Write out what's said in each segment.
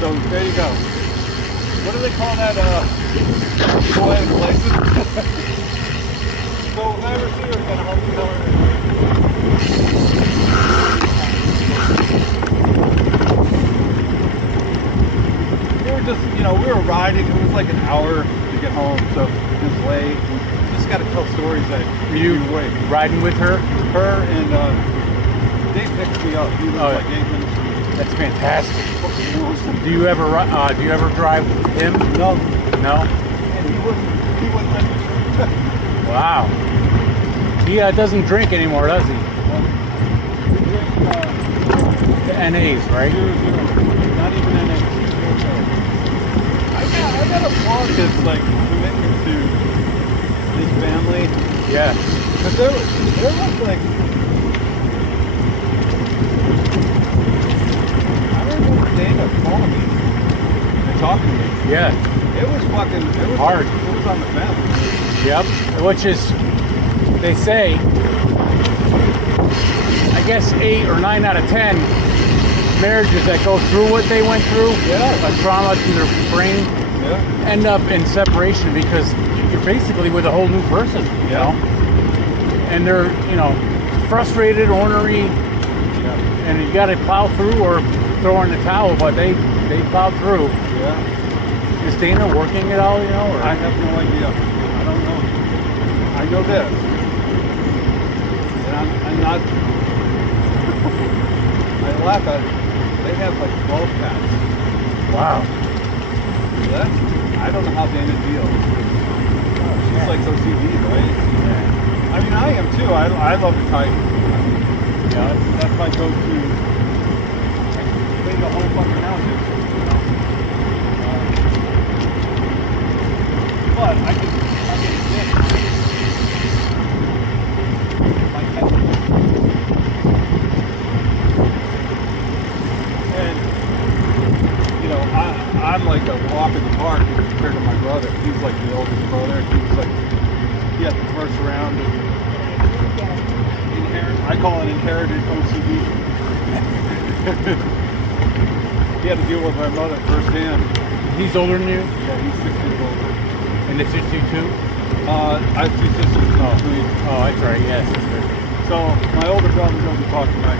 So there you go. What do they call that? Poetic license. So if I ever see her again, I'll have to tell her. We were just, we were riding. It was like an hour to get home, so it was late. We just got to tell stories that you wait. Riding with her? Her and they picked me up. He was like 8 minutes from me. That's fantastic. Do you ever drive him? No. No? And he wouldn't let me. Wow. He doesn't drink anymore, does he? We drink The NAs, right? Not even NAs. I got applaud his commitment to his family. Yeah. Because there was like, I remember Dana calling me and talking to me. Yeah. It was hard. It was on the family. Yep. Which is, they say, I guess 8 or 9 out of 10 marriages that go through what they went through, a trauma to their brain, end up in separation because you're basically with a whole new person, you know? And they're, frustrated, ornery, and you got to plow through or throw in the towel, but they plowed through. Yeah. Is Dana working at all, or? I have no idea. I don't know. I know this. And I'm not... I laugh at it. They have 12 cats. Wow. I don't know how Dana deals. She's OCD, right? Yeah. I mean, I am too. I love to type. That's my go-to. I clean the whole fucking house. But I can admit my tendency. And I'm like a walk in the park compared to my brother. He's the oldest brother. He had the first round of I call it inherited OCD. He had to deal with my mother firsthand. He's older than you? Yeah, he's 6 years older. And it's 62? I have 2 sisters. Oh, that's right, yes. So my older brother doesn't talk to my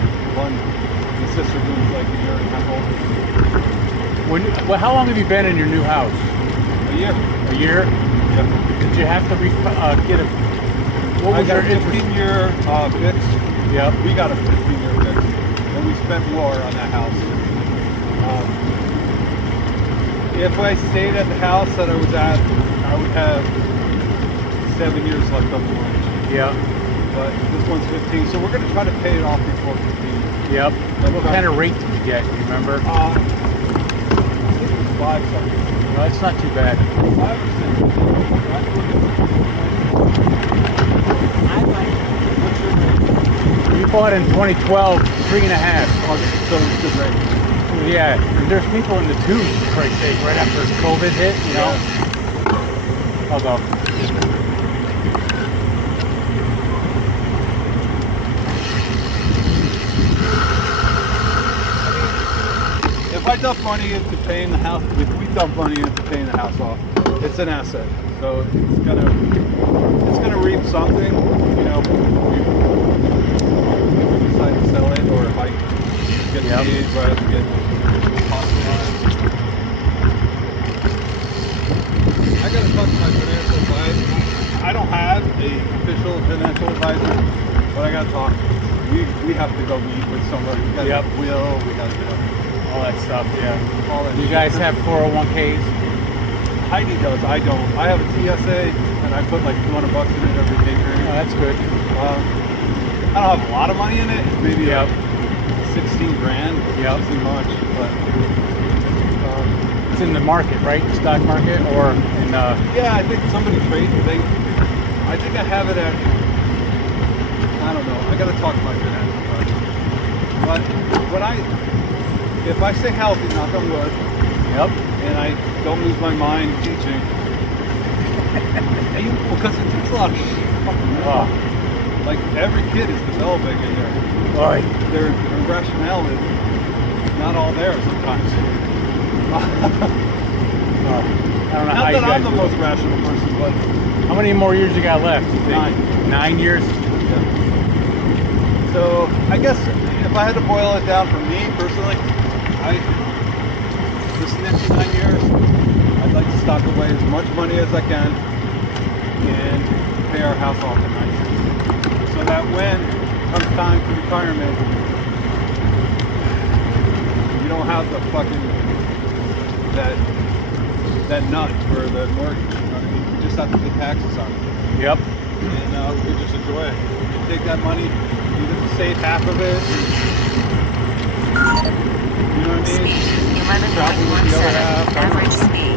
the sister who's a year and a half older. How long have you been in your new house? A year. A year? Yep. Did you have to get a... What was I got your a 15-year fix. Yep. We got a 15-year fix. And we spent more on that house. If I stayed at the house that I was at, I would have 7 years left on the mortgage. Yeah. But this one's 15, so we're going to try to pay it off before 15. Yep. And what kind of rate did you get? Do you remember? I think it was 5 something. No, it's not too bad. 5 or 6. We bought in 2012, 3.5. So it's good rate. Yeah, and there's people in the twos, for Christ's sake, right after COVID hit, I'll go. If I dump money into paying the house, if we dump money into paying the house off, it's an asset. So it's gonna reap something, if we decide to sell it, or if I get engaged, or I have to get hospitalized. I gotta talk to my financial advisor. I don't have a official financial advisor, but I gotta talk. We have to go meet with somebody. We gotta have a will. We gotta do all that stuff. Yeah. All that. You guys have 401ks? Heidi does. I don't. I have a TSA, and I put $200 in it every pay period. Oh, that's good. I don't have a lot of money in it. Maybe 16 grand. Yeah. Which isn't much, but it's in the market, right? The stock market, or in? Yeah, I think somebody traded. I think I have it at. I don't know. I got to talk to my financial advisor. But if I stay healthy, knock on wood. Yep. And I don't lose my mind teaching. Because it takes a lot of fucking mental. Every kid is developing in there. Right. Their rationale is not all there sometimes. I don't know Not how you that guys I'm the do most it. rational person, but How many more years you got left? You think? 9. 9 years? Yeah. So I guess if I had to boil it down for me personally, this next 9 years, I'd like to stock away as much money as I can and pay our house off tonight. So that when it comes time for retirement, you don't have the fucking that nut for the mortgage. You know what I mean? You just have to pay taxes on it. Yep. And we can just enjoy it. You take that money, you save half of it. You know what I mean? Speed 11.17. Average speed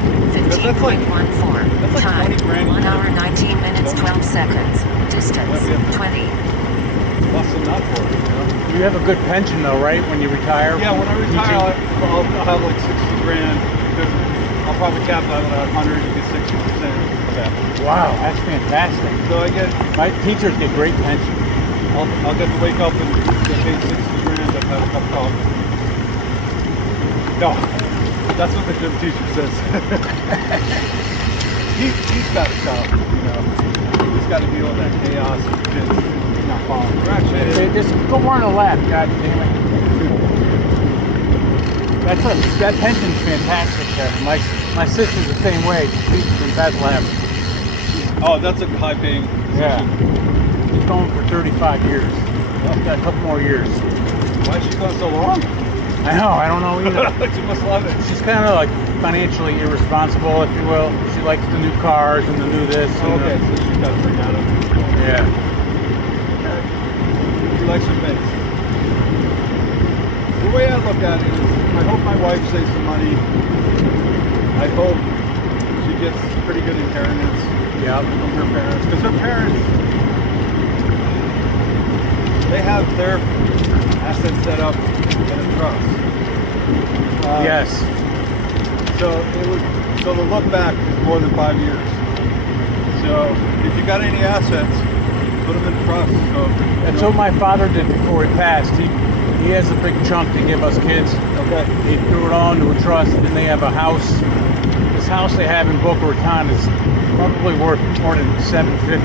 That's like 15.14. Time 20 grand a 1 year. hour 19 minutes 12 seconds. Distance 20. Less than that for it, you know? You have a good pension though, right? When you retire? Yeah, when I retire, Teaching? I'll have like 60 grand because I'll probably cap out at 100 and get 60% of that. Wow, that's fantastic. So I get, My teachers get great pension. I'll get to wake up and get paid 60 grand to have a cup of coffee. No, that's what the gym teacher says. he's got to stop, you know. He's got to deal with that chaos of kids not following directions. Hey, just go run a lap, god damn it. That pension's fantastic, Kevin. My sister's the same way. She's in Bethlehem. Oh, that's a high-paying position. Yeah. She's going for 35 years. Got a couple more years. Why is she going so long? I know, I don't know either. She must love it. She's kind of like financially irresponsible, if you will. She likes the new cars and the new this. And Okay, so she's got to bring out of it. Yeah. She likes her things. The way I look at it is, I hope my wife saves some money. I hope she gets pretty good inheritance from her parents. Because her parents, they have their assets set up in a trust. Yes. So to look back is more than 5 years. So if you got any assets, put them in trust. So That's what my father did before he passed. He has a big chunk to give us kids. Okay. He threw it all into a trust, and they have a house. This house they have in Boca Raton is probably worth more than $750.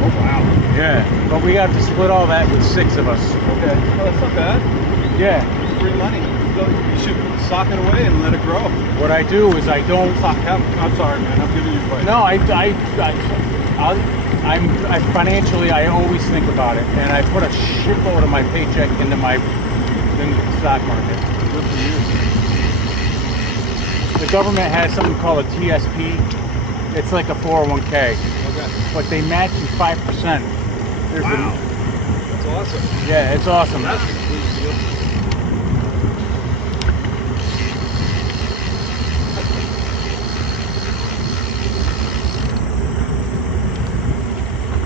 Oh wow. Yeah, but we got to split all that with 6 of us. Okay. Well, that's not bad. Yeah. It's free money. So you should sock it away and let it grow. What I do is I don't. I'm sorry, man. I'm giving you advice. No, I financially I always think about it, and I put a shitload of my paycheck into the stock market. Good for you. The government has something called a TSP. It's like a 401k, Okay. but they match you 5%. Wow. That's awesome. Yeah, it's awesome. That's a good deal.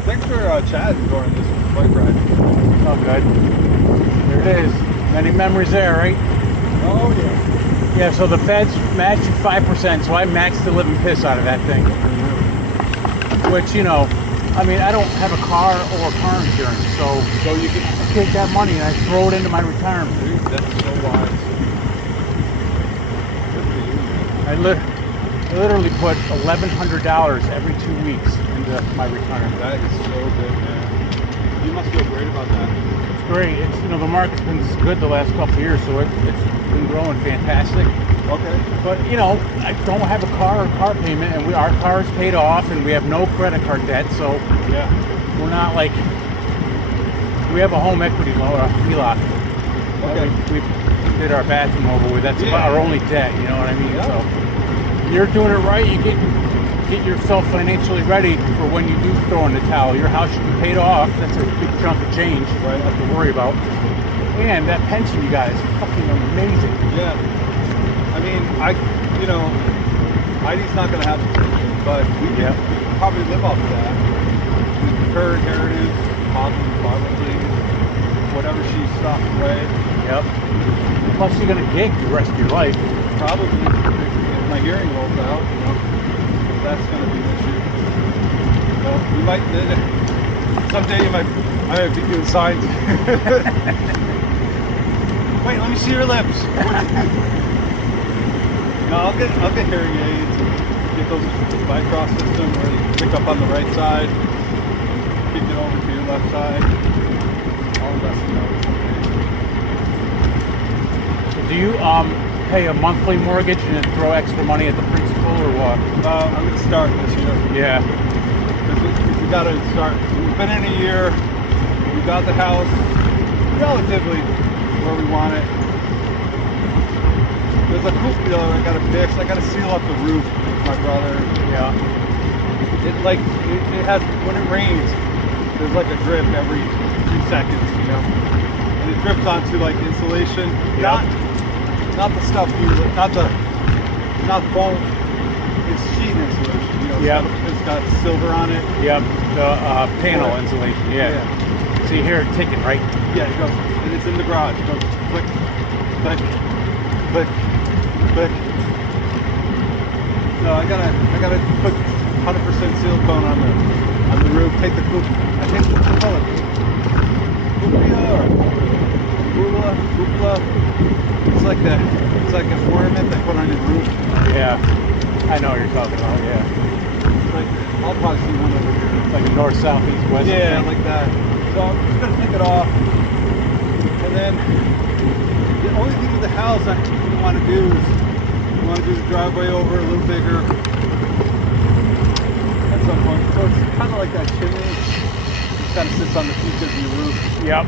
Thanks for chatting during this bike ride. Oh, good. There it is. Many memories there, right? Oh yeah. Yeah, so the feds match you 5%, so I maxed the living piss out of that thing. Which, you know, I mean, I don't have a car or car insurance, so you can I take that money and I throw it into my retirement. Dude, that's so wise. Good for you. I literally put $1,100 every 2 weeks into my retirement. That is so good, man. You must feel great about that. It's great. It's, you know, the market's been good the last couple of years, so it's been growing fantastic. Okay. But, you know, I don't have a car or car payment, and our car is paid off, and we have no credit card debt, so Yeah. we're not like, we have a home equity loan, a HELOC. Okay. We did our bathroom over with. That's about our only debt, you know what I mean? Yeah. So you're doing it right. You get yourself financially ready for when you do throw in the towel. Your house should be paid off. That's a big chunk of change you don't have to worry about. And that pension you got is fucking amazing. Yeah. I mean, Heidi's not going to have a pension, but we can probably live off of that. With her inheritance, probably whatever she stocks away. Yep. Plus you're going to gig the rest of your life. Probably. If my hearing rolls out, you know, that's going to be an issue. So we might, someday I might be doing signs. Wait, let me see your lips. No, I'll get hearing aids and get those bike cross system where you pick up on the right side, kick it over to your left side. All invest in those. Do you pay a monthly mortgage and then throw extra money at the principal, or what? I'm gonna start this year. Yeah. Because we gotta start. We've been in a year. We got the house relatively where we want it. There's a coop though I gotta fix. I gotta seal up the roof with my brother. Yeah. It has, when it rains, there's like a drip every 2 seconds, you know. And it drips onto like insulation. Yeah. Not the stuff not foam. It's sheet insulation, you know. Yeah. It's got silver on it. Yep. The panel insulation. Yeah. So you hear it ticking, right? Yeah, it goes, and it's in the garage. It goes click, click, click, click. So I gotta put 100% silicone on the roof. Take the coop. I think what you call it, cupola. It's like an ornament they put on your roof. Yeah. I know what you're talking about. Yeah. Like I'll probably see one over here. Like north, south, east, west. Yeah, like that. So I'm just gonna take it off, and then the only thing with the house I want to do is the driveway over a little bigger at some point. So it's kind of like that chimney. It kind of sits on the peak of your roof. Yep.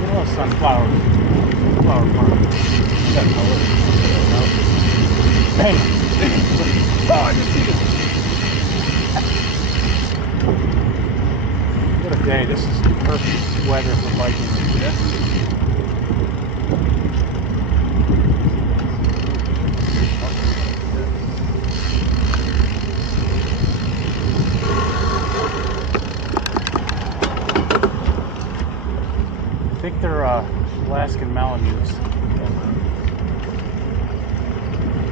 Get a little sunflower farm. That color. Bam. Oh, I can see it. What a day. This is perfect weather for biking. Yeah. I think they're Alaskan Malamutes.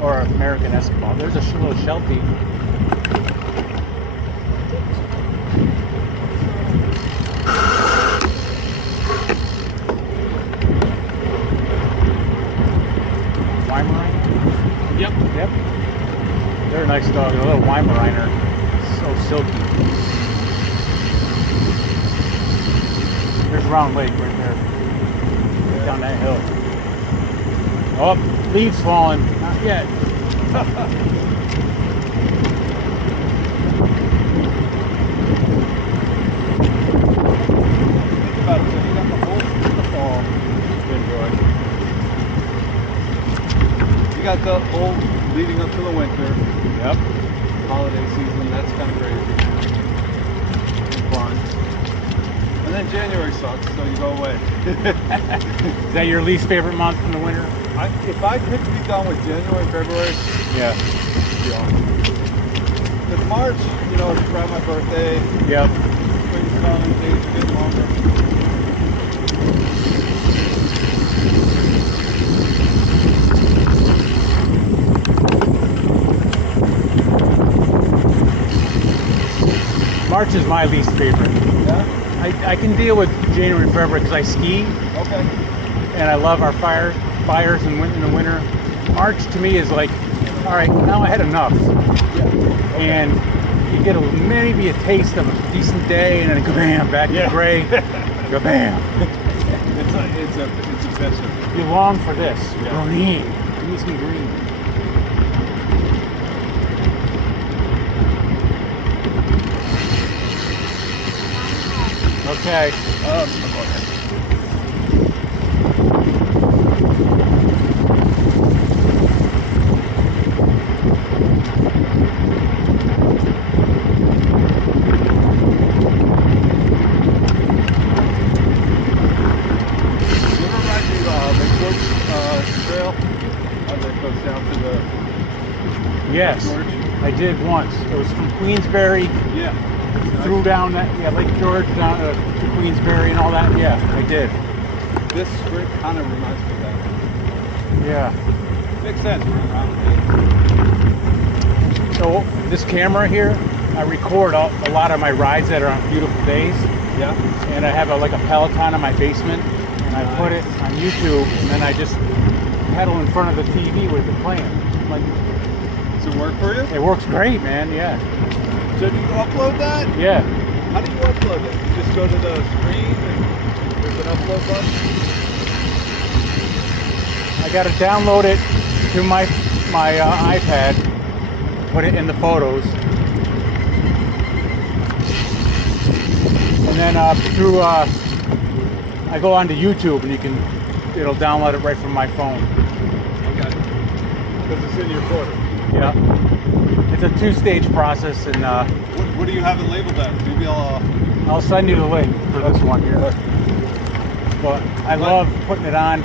Or American Eskimo. There's a little Sheltie. Weimaraner? Yep. They're a nice dog. A little Weimaraner. So silky. There's Round Lake right there. Down that hill. Oh, leaves falling. Not yet. Think about it. So you got the whole fall to enjoy. You got the whole leading up to the winter. Yep. Holiday season. That's kind of crazy. Fun. And then January sucks, so you go away. Is that your least favorite month in the winter? If I could be done with January and February, Yeah. it'd be awesome. Because March, you know, it's around my birthday. Yep. Spring's coming, days are getting longer. March is my least favorite. Yeah? I can deal with January and February because I ski Okay. and I love our fires in the winter. March to me is like, all right, now I had enough. Yeah. And you get maybe a taste of a decent day and then go bam, back to gray, go bam. It's a bitch. You long for this. Yeah. Green. Give me some green. Okay. Trail that goes down to the Yes, George. I did once. It was from Queensbury Yeah. through down that Lake George down to Queensbury and all that. Yeah, I did. This script kind of reminds me of that. Yeah. Makes sense, man. So this camera here, I record a lot of my rides that are on beautiful days, Yeah. and I have like a Peloton in my basement. And I put it on YouTube, and then I just pedal in front of the TV with it playing. Like, does it work for you? It works great, man. Yeah. So do you upload that? Yeah. How do you upload it? You just go to the screen and there's an upload button? I got to download it to my iPad, put it in the photos, and then through I go onto YouTube and it'll download it right from my phone. Okay. Because it's in your quarter. Yeah. It's a 2-stage process, and what do you have it labeled as? Maybe I'll send you the link for this one here. But I love putting it on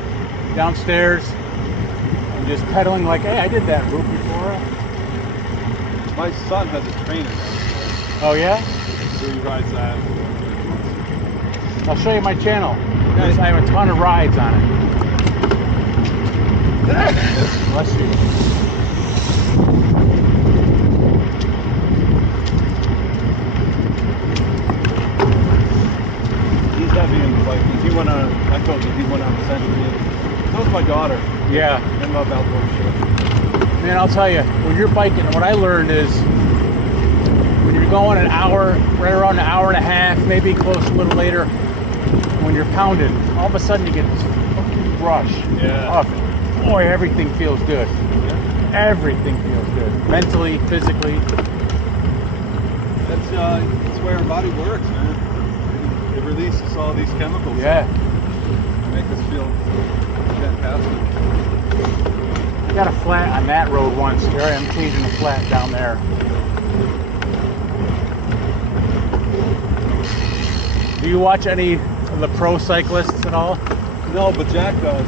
downstairs and just pedaling like, hey, I did that route before. My son has a trainer downstairs. Oh yeah? So he rides that. I'll show you my channel. Okay. I have a ton of rides on it. Bless you. He's heavy into biking. I told you, he went on a century. So was my daughter. Yeah. They love outdoor shit. Man, I'll tell you, when you're biking, what I learned is when you're going an hour, right around an hour and a half, maybe close a little later, when you're pounding, all of a sudden you get this fucking rush. Yeah. Oh, boy, everything feels good. Yeah. Everything feels good. Mentally, physically. That's where our body works, man. It releases all these chemicals. Yeah. To make us feel fantastic. I got a flat on that road once. Here I am changing a flat down there. Do you watch any of the pro cyclists at all? No, but Jack does.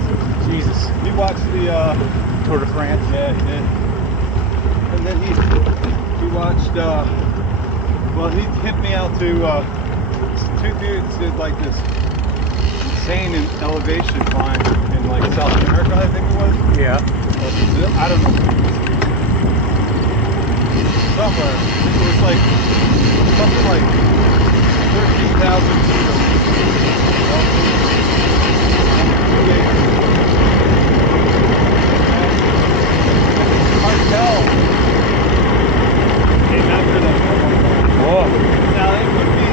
Jesus. He watched the Tour de France? Yeah, he did. And then he watched well, he hit me out to two dudes did like this insane elevation climb in like South America, I think it was. Yeah. Or Brazil, I don't know. Somewhere. It was like something like 13,000 feet of cartel came after them at one point. Whoa. Now that could be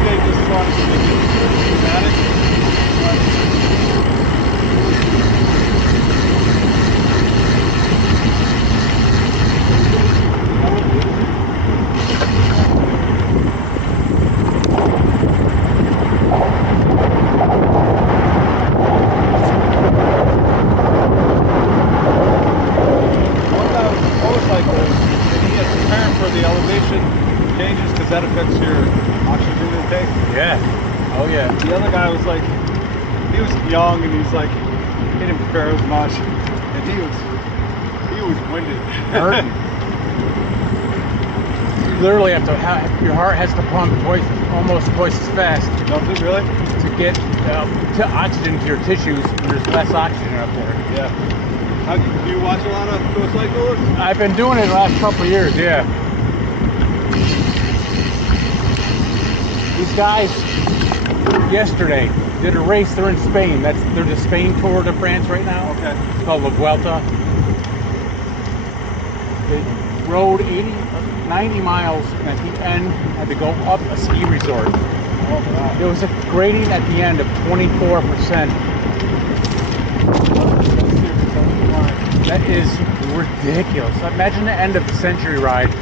they just wanted to make it dramatic. The elevation changes because that affects your oxygen intake. Yeah. Oh yeah. The other guy was like, he was young and he's like, he didn't prepare as much, and he was winded. Hurting. You literally have to your heart has to pump almost twice as fast. Does it really? To get to oxygen to your tissues. There's less oxygen up there. Yeah. Do you watch a lot of pro cyclists? I've been doing it the last couple of years. Yeah. These guys yesterday did a race. They're in Spain. They're the Spain Tour de France right now. Okay. It's called La Vuelta. They rode 90 miles, and at the end had to go up a ski resort. Oh, wow. There was a grading at the end of 24%. That is ridiculous. Imagine the end of the Century ride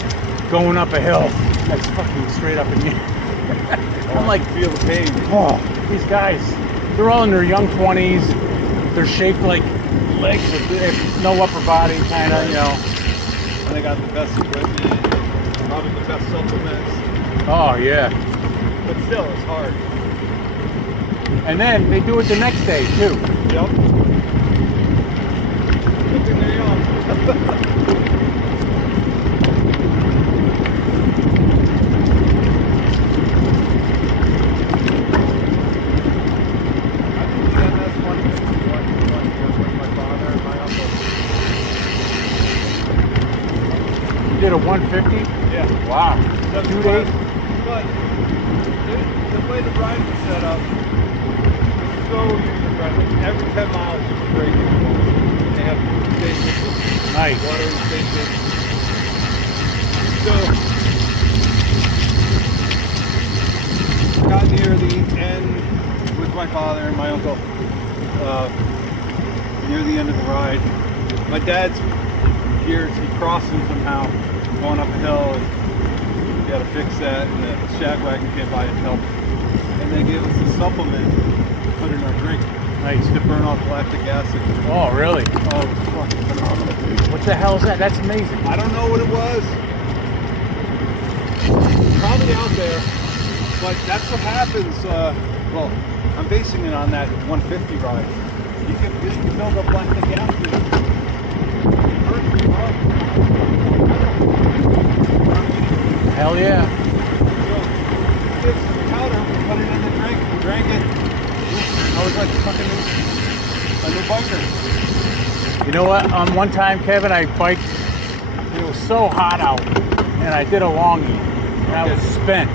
going up a hill that's fucking straight up in the air. I'm like, feel the pain. Oh, these guys, they're all in their young 20s. They're shaped like legs with no upper body, kind of, you know. And they got the best equipment, probably the best supplements. Oh, yeah. But still, it's hard. And then they do it the next day, too. Yep. Good thing they're young. You did a 150? Yeah. Wow. 2 days? But the way the ride was set up, it was so user-friendly. 10 miles of break. They have stations, Nice. watering stations. So, got near the end with my father and my uncle. Near the end of the ride, my dad's gears, he crossed them somehow, going up a hill, and we got to fix that, and the shag wagon came by and helped. And they gave us a supplement to put in our drink. Nice. To burn off lactic acid. Oh, really? Oh, it was fucking phenomenal. What the hell is that? That's amazing. I don't know what it was. Probably out there, but that's what happens. Well, I'm basing it on that 150 ride. You can build up lactic acid. Hell yeah. So, give some powder, put it in the drink, and drank it. I was like fucking a new biker. You know what? One time, Kevin, I biked. It was so hot out, and I did a longie, and I was spent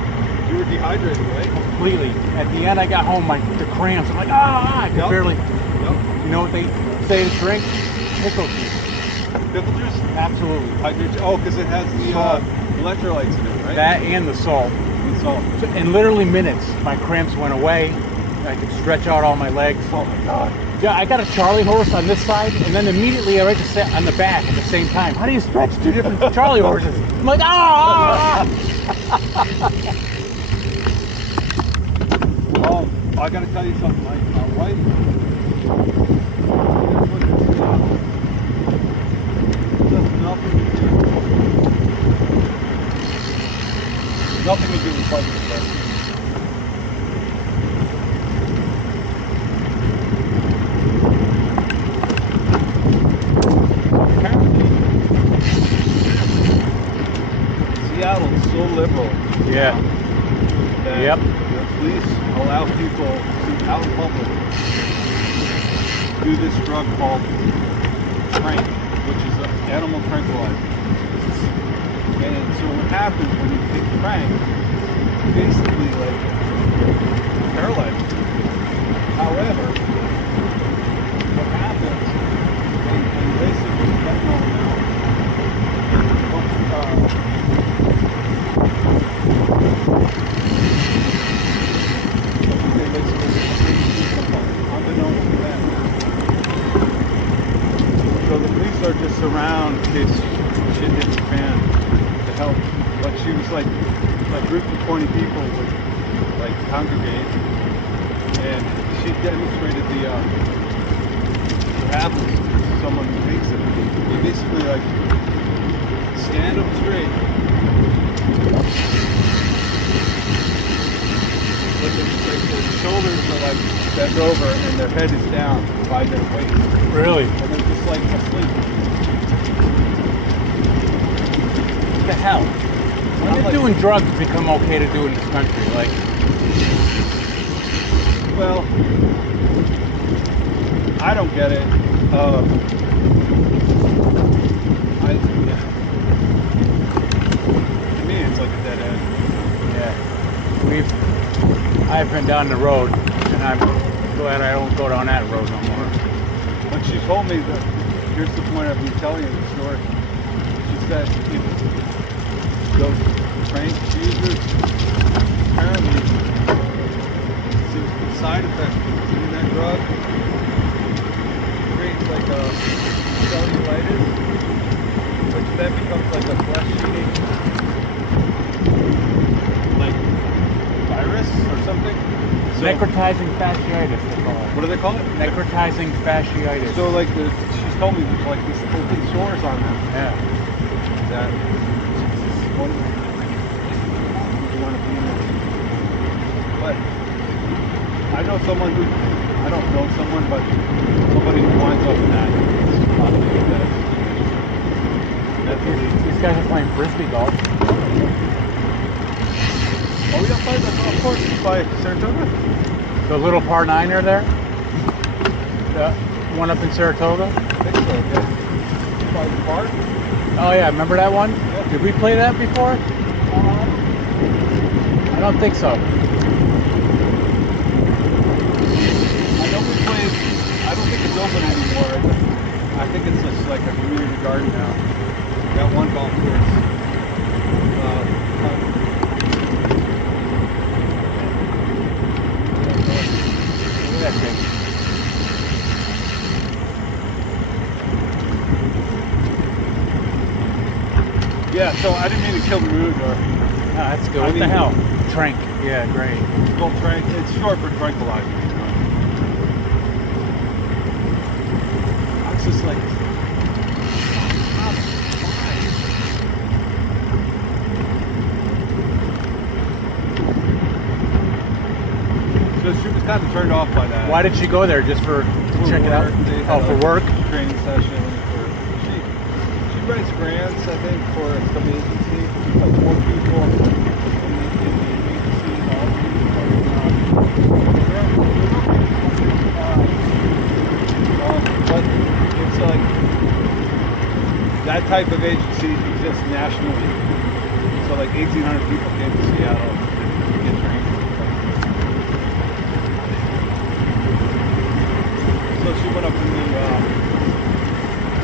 You were dehydrated, right? completely. At the end, I got home, the cramps. I'm like, I could barely. Yep. You know what they say to drink? Pickle juice. Pickle juice? Absolutely. Hydration. Oh, because it has the electrolytes in it, right? That and the salt. And salt. So in literally minutes, my cramps went away. I could stretch out all my legs. Oh my god. Yeah, I got a Charlie horse on this side, and then immediately I just sat on the back at the same time. How do you stretch two different Charlie horses? I'm like, I gotta tell you something. My wife. Does nothing to do. Nothing to do with biking, but. Seattle is so liberal. Yeah. That Yep. The police allow people to, out in public, do this drug called tranq, which is an animal tranquilizer. And so what happens when you take tranq, basically like paralyzed. However, what happens, and basically fentanyl now, they basically unbeknownst to them. So the police are just around in case shit hits the fan to help. But she was like, a group of 20 people would like congregate, and she demonstrated the what happens to someone who takes it. They basically like stand up straight. But their shoulders are like bent over and their head is down by their waist. Really? And they're just like asleep. What the hell? When did doing drugs become okay to do in this country? Like, well, I don't get it. To me, it's like a dead end. yeah, I've been down the road, and I'm glad I don't go down that road no more. But she told me that, here's the point of me telling you the story. She said if those tranq users, apparently, the side effect of using that drug creates like a cellulitis, which then becomes like a flesh-eating like virus or something. So, Necrotizing fasciitis, they call it. what do they call it? Necrotizing fasciitis. So like she's told me there's like these open sores on them yeah. that one you want to be in. But I know someone who, I don't know someone, but somebody who winds up in that is probably that. These guys are playing frisbee golf. Oh, we outside the golf course by Saratoga? The little par 9er there. The one up in Saratoga. I think so, yeah. By the park? Oh yeah, remember that one? Yeah. Did we play that before? I don't think so. I know we played, I don't garden now. Got one golf course. Look at that thing. Yeah, so I didn't mean to kill the mood or. Oh, that's good. What the hell? Trank. Yeah, great. It's called trank. It's short for tranquilizer. I was just like. So she was kind of turned off by that. Why did she go there? Just for check it out? Oh, for work? Training session. She writes grants, I think, for some agency. Like 4 people in the agency and all. But it's like that type of agency exists nationally. So like 1,800 people came to Seattle to get trained. So she went up in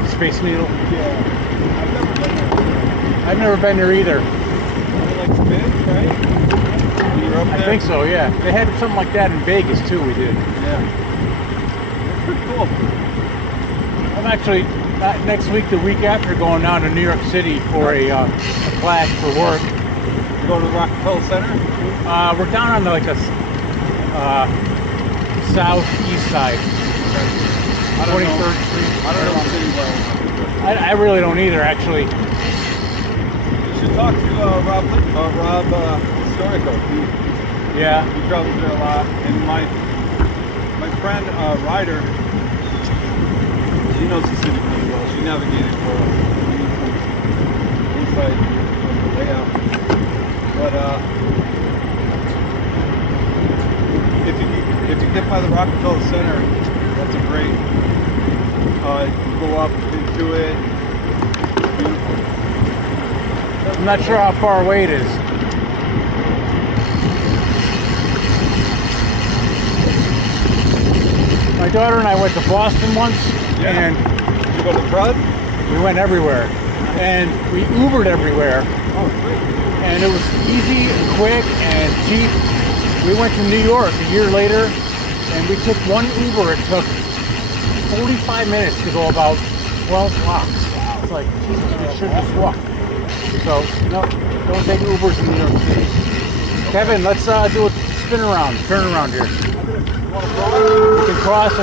the Space Needle? yeah. I've never been there either. Like spin, right? When you were up there? I think so, yeah. They had something like that in Vegas too, we did. Yeah. It's pretty cool. I'm actually, next week, the week after, going down to New York City for a class for work. You go to the Rockefeller Center? We're down on like a southeast side. 23rd Street. I don't know the city well enough. I really don't either, actually. You should talk to Rob Historico. Yeah. He travels there a lot. And my friend Ryder, she knows the city pretty well. She navigated for us. Inside the way out. But if you get by the Rockefeller Center, that's a great. You go up into it. It's beautiful. I'm not sure how far away it is. My daughter and I went to Boston once, and you go to Prud? we went everywhere. And we Ubered everywhere. Oh, great. And it was easy and quick and cheap. We went to New York a year later, and we took one Uber. It took 45 minutes to go about 12 blocks. It's like, Jesus, we should just walk. So, no, don't take Ubers in New York City. Kevin, let's do a spin around, turn around here. You can cross.